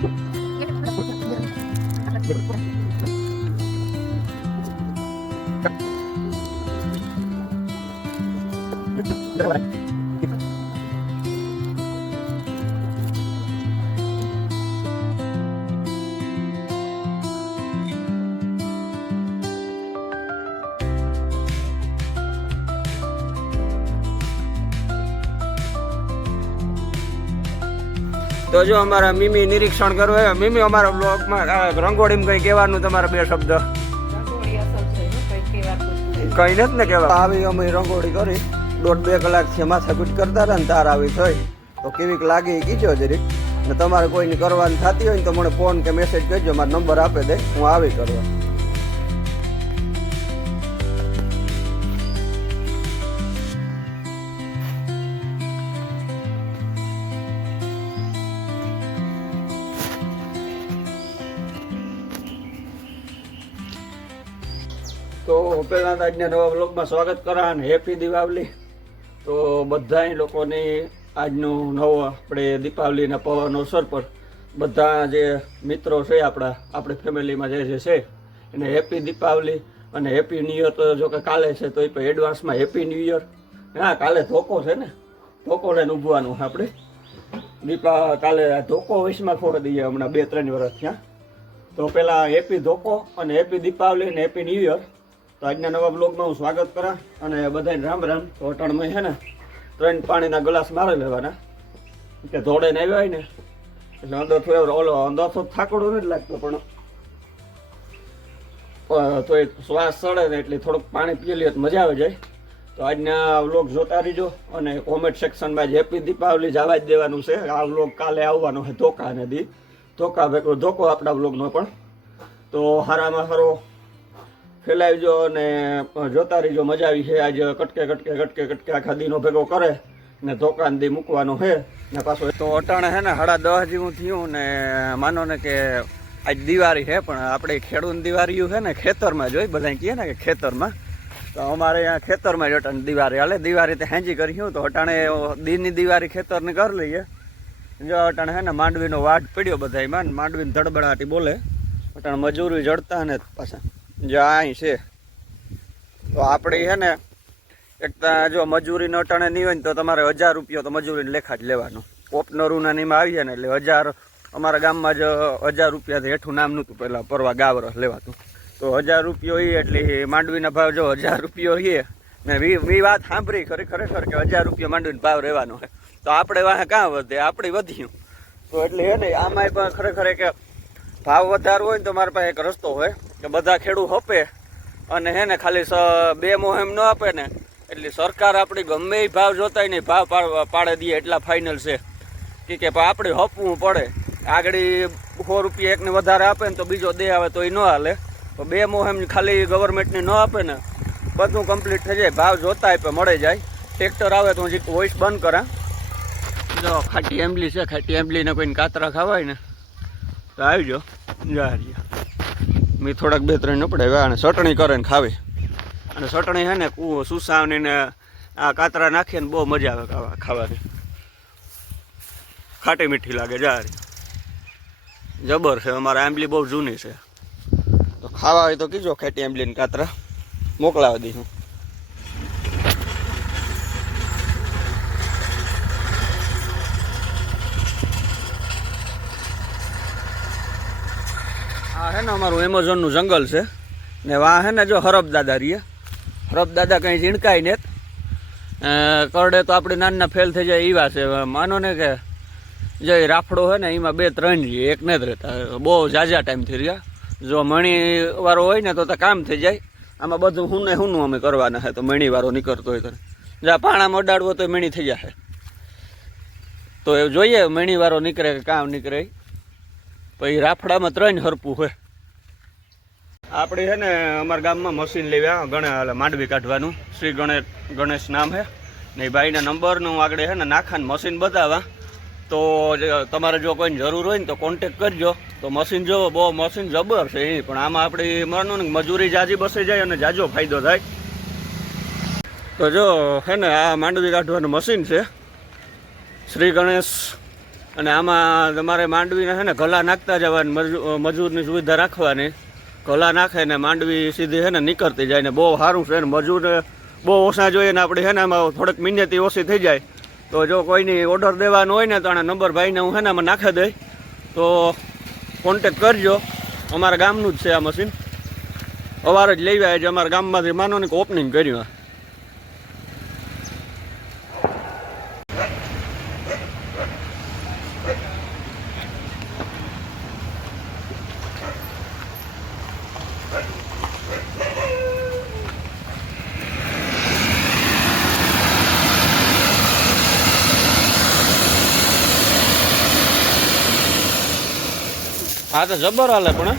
Thank you. તો જો અમારા મીમી નિરીક્ષણ કરવું હોય મીમી અમારા બ્લોગમાં રંગોળીમાં કઈ કહેવાનું તમારા બે શબ્દ? કંઈ નથી. ને કહેવા આવી અમે રંગોળી કરી, દોઢ બે કલાક છે માથાકૂટ કરતા હતા ને તાર આવી થઈ. તો કેવીક લાગે એ કીજો જરીક ને તમારે કોઈને કરવાની થતી હોય ને તો મને ફોન કે મેસેજ કરજો, મારો નંબર આપી દે, હું આવી કરવા. તો પહેલા તો આજના નવા બ્લોગમાં સ્વાગત કરા અને હેપી દિવાળી. તો બધા લોકોની આજનું નવો આપણે દીપાવલીના પવન અવસર પર બધા જે મિત્રો છે આપણા, આપણી ફેમિલીમાં જે જે છે, એને હેપી દીપાવલી અને હેપી ન્યુ યર તો જો કે કાલે છે તો એ પણ એડવાન્સમાં હેપી ન્યુ યર. હા, કાલે ધોકો છે ને. ધોકો લઈને ઊભવાનું આપણે. દીપા, કાલે ધોકો વિશમાં ખોડી દઈએ હમણાં બે ત્રણ વર્ષ ત્યાં તો પેલા હેપી ધોકો અને હેપી દીપાવલી અને હેપી ન્યુ યર. તો આજના નવા બ્લોગમાં હું સ્વાગત કરા અને બધાને રામ રામ. તો છે ને, ત્રણ પાણીના ગ્લાસ મારે લેવાના. કે ધોડે ને આવ્યા હોય ને, એટલે અંદર થોડો ઓલો અંદર તો થાકડો નથી લાગતો પણ. તો એ શ્વાસ ચડે ને એટલે થોડુંક પાણી પી લઈએ મજા આવે જાય. તો આજના વ્લોગ જોતા રહીજો અને કોમેન્ટ સેક્શનમાં હેપી દીપાવલી જવા જ દેવાનું છે. આ વ્લોગ કાલે આવવાનો છે ધોકા દી ધોકા ભેગો ધોકો આપણા વ્લોગનો પણ. તો હારામાં હારો ફેલાવજો અને જોતા રહીજો, મજા આવી છે. આજે કટકે કટકે કટકે કટકે આખા દીનો ભેગો કરે ને ધોકાન દી મૂકવાનો છે ને પાછો તો અટાણે છે ને સાડા દસ જેવું થયું ને માનો ને કે આજ દિવાળી છે, પણ આપણે ખેડૂત દિવાળી છે ને ખેતરમાં જોઈ બધા કહે ને કે ખેતરમાં. તો અમારે અહીંયા ખેતરમાં જ અટાણે દિવાળી હાલે. દિવાળી તે હેંજી કરી તો અટાણે દીની દિવાળી ખેતરને કરી લઈએ. જો અટાણે છે ને માંડવીનો વાટ પડ્યો બધાયમાં ને માંડવીની ધડબડાટી બોલે. અટાણે મજૂરી જડતા ને પાછા. જો અહીં છે. તો આપણે છે ને, એક જો મજૂરી અટાણે નહીં હોય ને તો તમારે હજાર રૂપિયા તો મજૂરીને લેખા જ લેવાનું. ઓપનરુના નીમાં આવીએ ને એટલે હજાર, અમારા ગામમાં જ હજાર રૂપિયાથી હેઠું નામ નહોતું પહેલાં પરવા ગાવરસ લેવાતું. તો હજાર રૂપિયો એ એટલે માંડવીના ભાવ જો હજાર રૂપિયો એ ને વી વાત સાંભળી ખરી, ખરેખર કે હજાર રૂપિયા માંડવીનો ભાવ રહેવાનો હોય તો આપણે વાહ કાં વધે? આપણે વધ્યું. તો એટલે હે ને, આમાંય પણ ખરેખર કે ભાવ વધારો હોય ને તો મારા પાસે એક રસ્તો હોય. કે બધા ખેડૂત હપે અને હે ને ખાલી બે મોહેમ ન આપે ને, એટલે સરકાર આપણી ગમે એ ભાવ જોતાય નહીં ભાવ પાડે દઈએ એટલા ફાઇનલ છે. કે પણ આપણે હપવું પડે. આગળ સો રૂપિયા એકને વધારે આપે ને તો બીજો દે આવે તો એ ન હાલે. તો બે મોહેમ ખાલી ગવર્મેન્ટને ન આપે ને, બધું કમ્પ્લીટ થઈ જાય. ભાવ જોતા આપે, મળે જાય. ટ્રેક્ટર આવે તો હજી વોઇસ બંધ કરા. જો ખાટી એમ્બલી છે, ખાટી એમ્બલીને કોઈને કાતરા ખાવાય ને, તો આવજો. જારીએ મેં થોડાક બે ત્રણ નપડે અને ચટણી કરે ને ખાવે. અને ચટણી છે ને સુસાવની ને આ કાતરા નાખીએ ને બહુ મજા આવે ખાવા ખાવાની. ખાટી મીઠી લાગે, જારી. જબર છે, અમારે આંબલી બહુ જૂની છે. તો ખાવા હોય તો કીજો ખેટી આંબલી ને કાતરા. મોકલાવી દઈશું. આ હે ને અમારું એમેઝોનનું જંગલ છે. ને વા હે ને જો હરબ દાદા રહીએ હરબ દાદા કંઈ ઝીણકાય ને કરડે તો આપણે નાના ફેલ થઈ જાય એવા છે. માનો ને કે જે રાફડો છે ને, એમાં બે ત્રણ રહીએ એક ને જ રહેતા. બહુ ઝાઝા ટાઈમથી રહ્યા. જો મણી વાળો હોય ને તો તો કામ થઈ જાય. આમાં બધું હું ને હુંનું અમે કરવાના હે, તો મણી વાળો નીકળતો હોય તો જા પાણામાં અડાડવો તો મણી થઈ જશે તો એ જોઈએ મણી વાળો નીકળે કે કામ નીકળે. પછી રાફડામાં ત્રણ હરપું હોય. આપણે છે ને, અમારા ગામમાં મશીન લેવા ગણે માંડવી કાઢવાનું. શ્રી ગણેશ ગણેશ નામ છે. ને ભાઈના નંબરનું આગળ છે ને, નાખાને મશીન બતાવવા. તો તમારે જો કોઈને જરૂર હોય ને, તો કોન્ટેક કરજો. તો મશીન જો બહુ મશીન જબર છે એ. પણ આમાં આપણી માનો મજૂરી જાજી બસી જાય અને જાજો ફાયદો થાય. તો જો હે ને, આ માંડવી કાઢવાનું મશીન છે. શ્રી ગણેશ અને આમાં તમારે માંડવીને છે ને ગલા નાખતા જવાની મજૂરની સુવિધા રાખવાની. ગલા નાખે ને માંડવી સીધી છે ને નીકળતી જાય ને બહુ સારું છે ને મજૂર બહુ ઓછા જોઈએ ને આપણે છે ને આમાં થોડીક મિન્યતી ઓછી થઈ જાય. તો જો કોઈની ઓર્ડર દેવાનો હોય ને તો આના નંબર ભાઈને હું છે ને આમાં નાખી દઈ તો કોન્ટેક કરજો. અમારા ગામનું જ છે આ મશીન અવાર જ લઈ આવ્યા છે. અમારા ગામમાંથી માનો ને ઓપનિંગ કર્યું હા, તો જબર હાલે પણ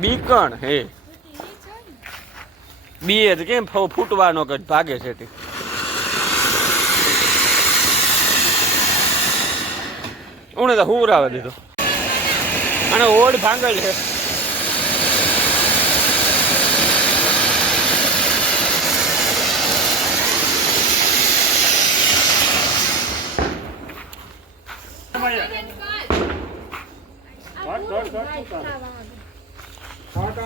બીકણ, હે? બી જ કેમ ફૂટવાનો કે ભાગે છે તે? ઉણે તો હુરાવે દીધો. અને ઓડ ભાંગલ છે.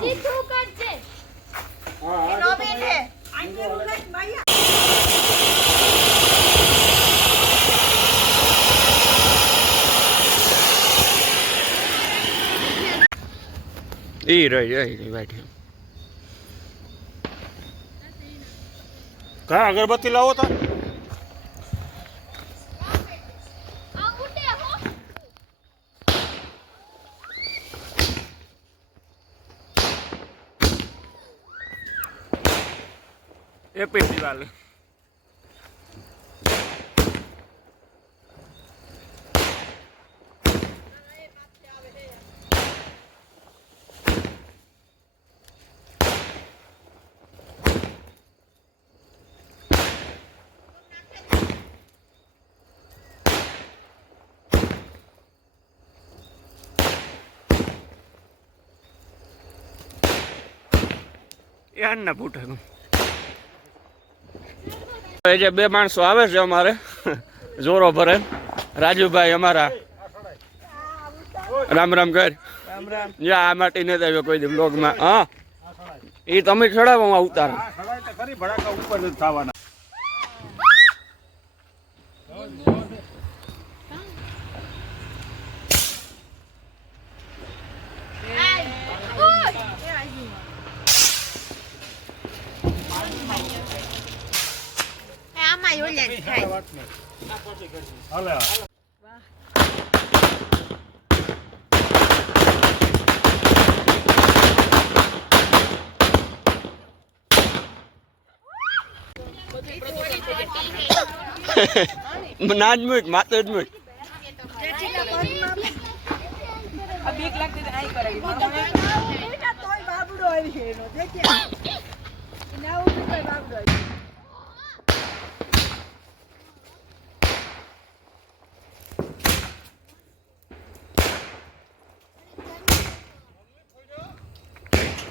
સીધું કરજે ઈ રહી રહી રહી બેઠી કા અગરબત્તી લાવો તા આ ઉડે હો એ પેટી વાલે. યાર ના ફૂટે એ જે બે માણસો આવે છે અમારે, જોરો ભરે. રાજુભાઈ અમારા. રામ રામ કર યા આ માટે નથી આવ્યો કોઈ બ્લોગમાં હા. એ તમે ચડાવો ઉતાર. ઓલ્યા થાય હાલે હાલે. મૂક માથે જ મૂક આ બીક લાગતી હતી, આઈ કરાવી.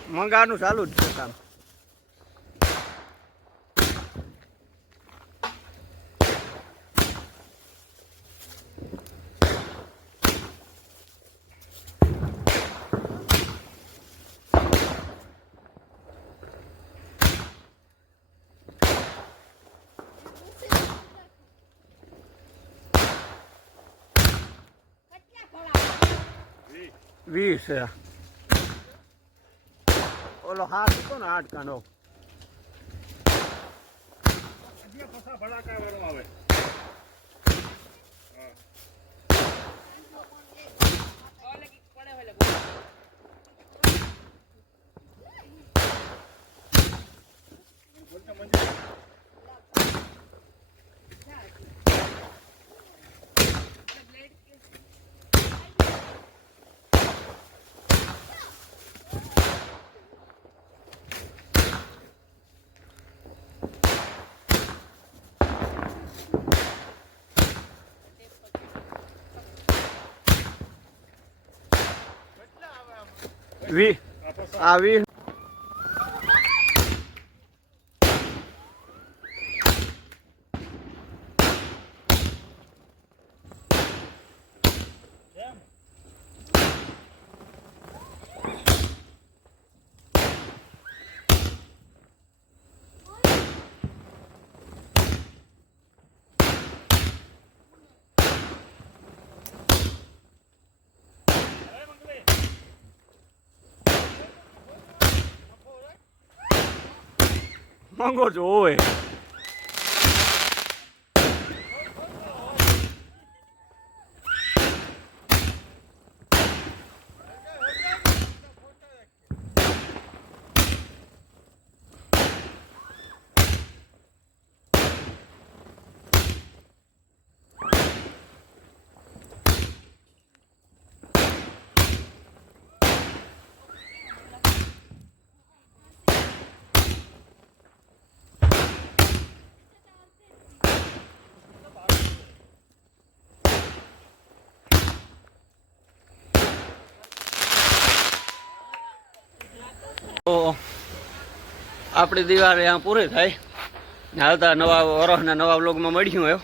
મંગાનું ચાલુ જ છે કામ. વીસ ઓલો હાથ હતો ને પછા ભડાકા આવે. વી. આ વી માંગો છો તો આપણી દિવાળ અહીંયા પૂરી થાય આવતા નવા વરસના નવા વ્લોગમાં મળ્યું હોય.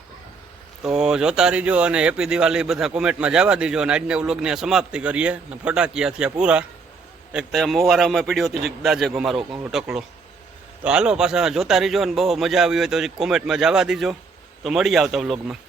તો જોતા રહીજો અને હેપી દિવાળી બધા કોમેન્ટમાં જવા દીજો અને આજને વ્લોગને સમાપ્તિ કરીએ. અને ફટાકિયા થયા પૂરા. એક તો મોવારામાં પીડ્યો હતી દાજે મારો ટકલો. તો હાલો પાછા જોતા રહીજો અને બહુ મજા આવી હોય તો કોમેન્ટમાં જવા દીજો. તો મળી આવતા વ્લોગમાં.